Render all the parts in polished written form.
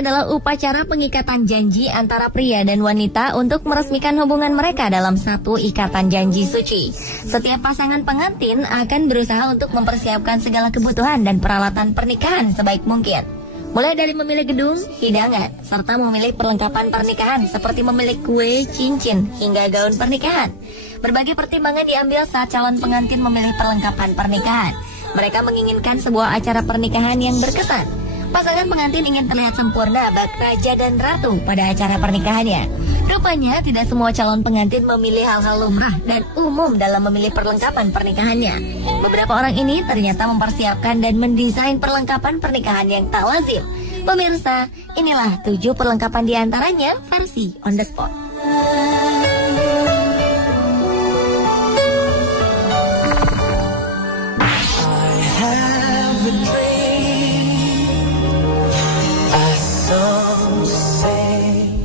adalah upacara pengikatan janji antara pria dan wanita untuk meresmikan hubungan mereka dalam satu ikatan janji suci. Setiap pasangan pengantin akan berusaha untuk mempersiapkan segala kebutuhan dan peralatan pernikahan sebaik mungkin. Mulai dari memilih gedung, hidangan, serta memilih perlengkapan pernikahan seperti memilih kue, cincin, hingga gaun pernikahan. Berbagai pertimbangan diambil saat calon pengantin memilih perlengkapan pernikahan. Mereka menginginkan sebuah acara pernikahan yang berkesan. Pasangan pengantin ingin terlihat sempurna bak raja dan ratu pada acara pernikahannya. Rupanya tidak semua calon pengantin memilih hal-hal lumrah dan umum dalam memilih perlengkapan pernikahannya. Beberapa orang ini ternyata mempersiapkan dan mendesain perlengkapan pernikahan yang tak lazim. Pemirsa, inilah 7 perlengkapan diantaranya versi on the spot.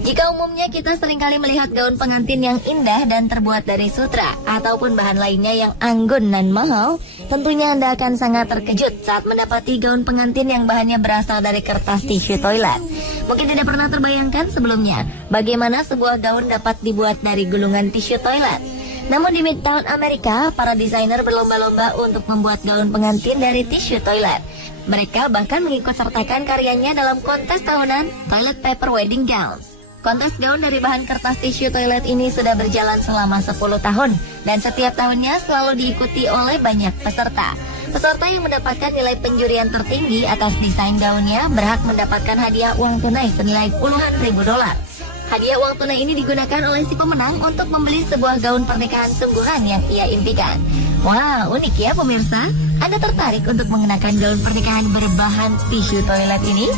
Jika umumnya kita seringkali melihat gaun pengantin yang indah dan terbuat dari sutra ataupun bahan lainnya yang anggun dan mahal, tentunya Anda akan sangat terkejut saat mendapati gaun pengantin yang bahannya berasal dari kertas tisu toilet. Mungkin tidak pernah terbayangkan sebelumnya bagaimana sebuah gaun dapat dibuat dari gulungan tisu toilet. Namun di Midtown Amerika, para desainer berlomba-lomba untuk membuat gaun pengantin dari tisu toilet. Mereka bahkan mengikut sertakan karyanya dalam kontes tahunan Toilet Paper Wedding Gowns. Kontes gaun dari bahan kertas tisu toilet ini sudah berjalan selama 10 tahun dan setiap tahunnya selalu diikuti oleh banyak peserta. Peserta yang mendapatkan nilai penjurian tertinggi atas desain gaunnya berhak mendapatkan hadiah uang tunai senilai puluhan ribu dolar. Hadiah uang tunai ini digunakan oleh si pemenang untuk membeli sebuah gaun pernikahan sungguhan yang ia impikan. Wah, unik ya pemirsa? Anda tertarik untuk mengenakan gaun pernikahan berbahan tisu toilet ini?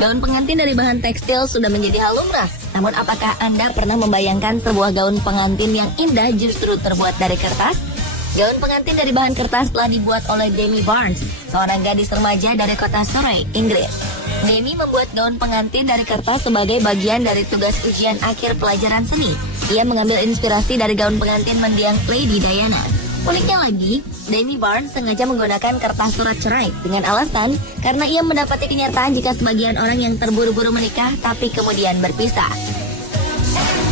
Gaun pengantin dari bahan tekstil sudah menjadi hal lumrah. Namun apakah Anda pernah membayangkan sebuah gaun pengantin yang indah justru terbuat dari kertas? Gaun pengantin dari bahan kertas telah dibuat oleh Demi Barnes, seorang gadis remaja dari kota Surrey, Inggris. Demi membuat gaun pengantin dari kertas sebagai bagian dari tugas ujian akhir pelajaran seni. Ia mengambil inspirasi dari gaun pengantin mendiang Lady Diana. Uniknya lagi, Demi Barnes sengaja menggunakan kertas surat cerai dengan alasan karena ia mendapati kenyataan jika sebagian orang yang terburu-buru menikah tapi kemudian berpisah.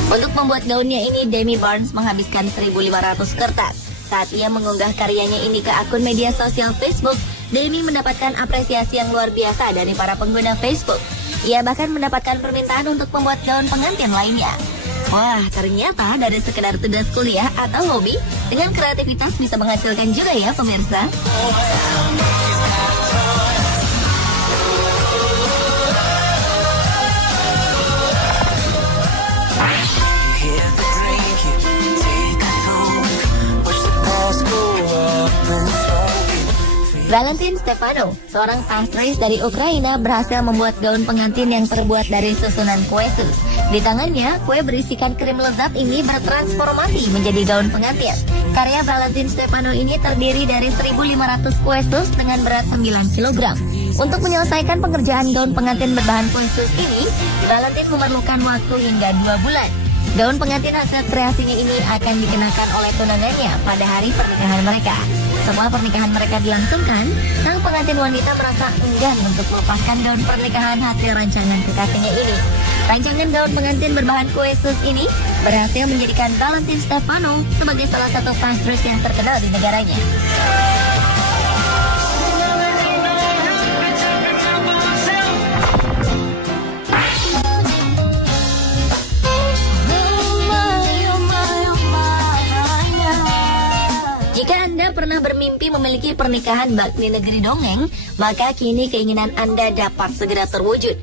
Untuk membuat gaunnya ini, Demi Barnes menghabiskan 1.500 kertas. Saat ia mengunggah karyanya ini ke akun media sosial Facebook, Demi mendapatkan apresiasi yang luar biasa dari para pengguna Facebook. Ia bahkan mendapatkan permintaan untuk membuat gaun pengantin lainnya. Wah, ternyata dari sekedar tugas kuliah atau hobi, dengan kreativitas bisa menghasilkan juga ya pemirsa. Valentin Stefano, seorang pastris dari Ukraina, berhasil membuat gaun pengantin yang terbuat dari susunan kue sus. Di tangannya, kue berisikan krim lezat ini bertransformasi menjadi gaun pengantin. Karya Valentin Stefano ini terdiri dari 1.500 kue sus dengan berat 9 kg. Untuk menyelesaikan pengerjaan gaun pengantin berbahan kue sus ini, Valentin memerlukan waktu hingga 2 bulan. Gaun pengantin hasil kreasinya ini akan dikenakan oleh tunangannya pada hari pernikahan mereka. Setelah pernikahan mereka dilangsungkan, sang pengantin wanita merasa enggan untuk melepaskan gaun pernikahan hasil rancangan kekasihnya ini. Rancangan gaun pengantin berbahan kue sus ini berhasil menjadikan Valentin Stefano sebagai salah satu pastris yang terkenal di negaranya. Pernah bermimpi memiliki pernikahan bak di negeri dongeng, maka kini keinginan Anda dapat segera terwujud.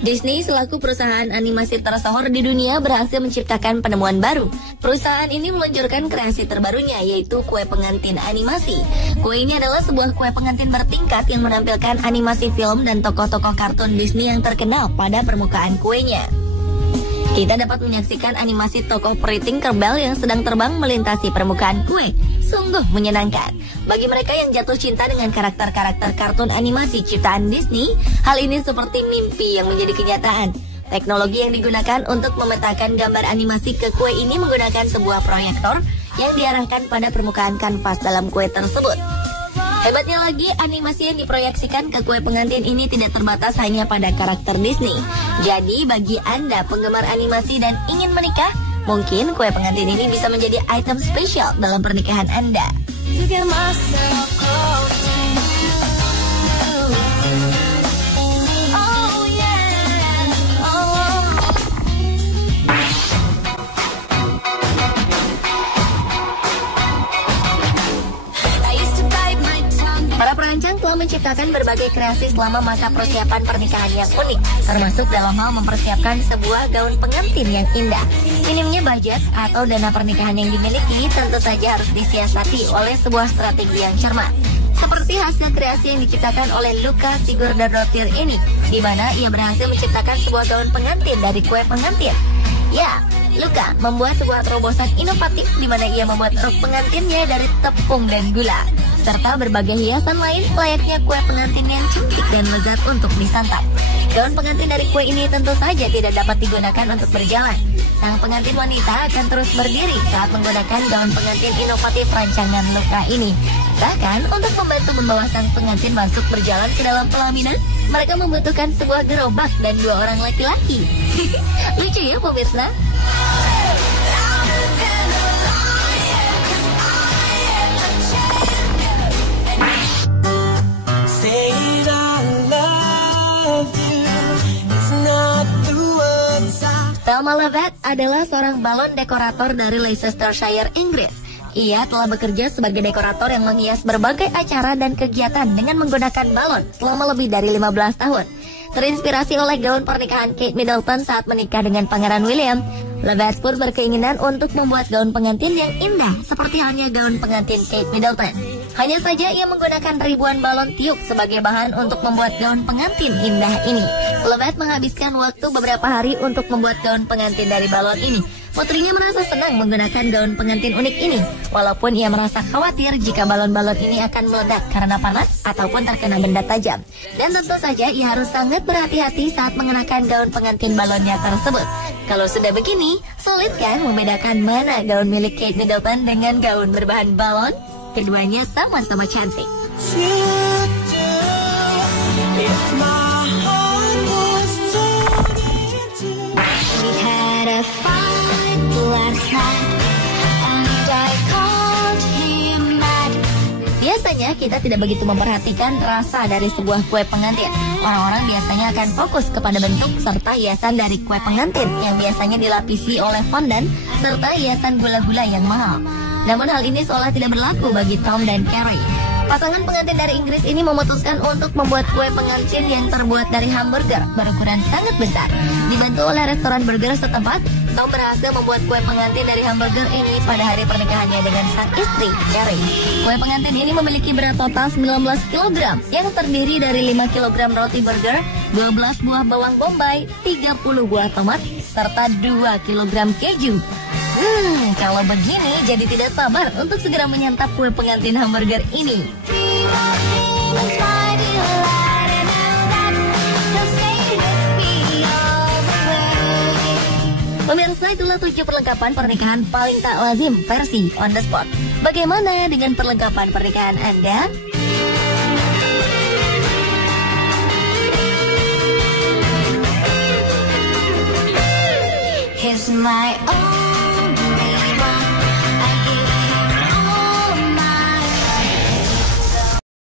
Disney selaku perusahaan animasi tersohor di dunia berhasil menciptakan penemuan baru. Perusahaan ini meluncurkan kreasi terbarunya, yaitu kue pengantin animasi. Kue ini adalah sebuah kue pengantin bertingkat yang menampilkan animasi film dan tokoh-tokoh kartun Disney yang terkenal pada permukaan kuenya. Kita dapat menyaksikan animasi tokoh peri Tinkerbell yang sedang terbang melintasi permukaan kue. Sungguh menyenangkan. Bagi mereka yang jatuh cinta dengan karakter-karakter kartun animasi ciptaan Disney, hal ini seperti mimpi yang menjadi kenyataan. Teknologi yang digunakan untuk memetakan gambar animasi ke kue ini menggunakan sebuah proyektor yang diarahkan pada permukaan kanvas dalam kue tersebut. Hebatnya lagi, animasi yang diproyeksikan ke kue pengantin ini tidak terbatas hanya pada karakter Disney. Jadi bagi Anda penggemar animasi dan ingin menikah, mungkin kue pengantin ini bisa menjadi item spesial dalam pernikahan Anda. Para perancang telah menciptakan berbagai kreasi selama masa persiapan pernikahan yang unik, termasuk dalam hal mempersiapkan sebuah gaun pengantin yang indah. Minimnya budget atau dana pernikahan yang dimiliki tentu saja harus disiasati oleh sebuah strategi yang cermat. Seperti hasil kreasi yang diciptakan oleh Luca Sigurðardóttir ini, di mana ia berhasil menciptakan sebuah gaun pengantin dari kue pengantin. Ya, Luca membuat sebuah terobosan inovatif di mana ia membuat rok pengantinnya dari tepung dan gula, serta berbagai hiasan lain layaknya kue pengantin yang cantik dan lezat untuk disantap. Gaun pengantin dari kue ini tentu saja tidak dapat digunakan untuk berjalan. Sang pengantin wanita akan terus berdiri saat menggunakan gaun pengantin inovatif rancangan Luca ini. Bahkan untuk membantu membawa sang pengantin masuk berjalan ke dalam pelaminan, mereka membutuhkan sebuah gerobak dan 2 orang laki-laki. Lucu ya pemirsa? Thelma Lovett adalah seorang balon dekorator dari Leicestershire, Inggris. Ia telah bekerja sebagai dekorator yang menghias berbagai acara dan kegiatan dengan menggunakan balon selama lebih dari 15 tahun. Terinspirasi oleh gaun pernikahan Kate Middleton saat menikah dengan Pangeran William, Lovett pun berkeinginan untuk membuat gaun pengantin yang indah seperti halnya gaun pengantin Kate Middleton. Hanya saja ia menggunakan ribuan balon tiup sebagai bahan untuk membuat gaun pengantin indah ini. Lovett menghabiskan waktu beberapa hari untuk membuat gaun pengantin dari balon ini. Putrinya merasa senang menggunakan gaun pengantin unik ini, walaupun ia merasa khawatir jika balon-balon ini akan meledak karena panas ataupun terkena benda tajam. Dan tentu saja ia harus sangat berhati-hati saat mengenakan gaun pengantin balonnya tersebut. Kalau sudah begini, sulit kan membedakan mana gaun milik Kate Middleton dengan gaun berbahan balon? Keduanya sama-sama cantik. Biasanya kita tidak begitu memperhatikan rasa dari sebuah kue pengantin. Orang-orang biasanya akan fokus kepada bentuk serta hiasan dari kue pengantin yang biasanya dilapisi oleh fondant serta hiasan gula-gula yang mahal. Namun hal ini seolah tidak berlaku bagi Tom dan Carrie. Pasangan pengantin dari Inggris ini memutuskan untuk membuat kue pengantin yang terbuat dari hamburger berukuran sangat besar. Dibantu oleh restoran burger setempat, Tom berhasil membuat kue pengantin dari hamburger ini pada hari pernikahannya dengan sang istri, Carrie. Kue pengantin ini memiliki berat total 19 kg yang terdiri dari 5 kg roti burger, 12 buah bawang bombay, 30 buah tomat, serta 2 kg keju. Kalau begini jadi tidak sabar untuk segera menyantap kue pengantin hamburger ini. Pemirsa, itulah 7 perlengkapan pernikahan paling tak lazim versi on the spot. Bagaimana dengan perlengkapan pernikahan Anda?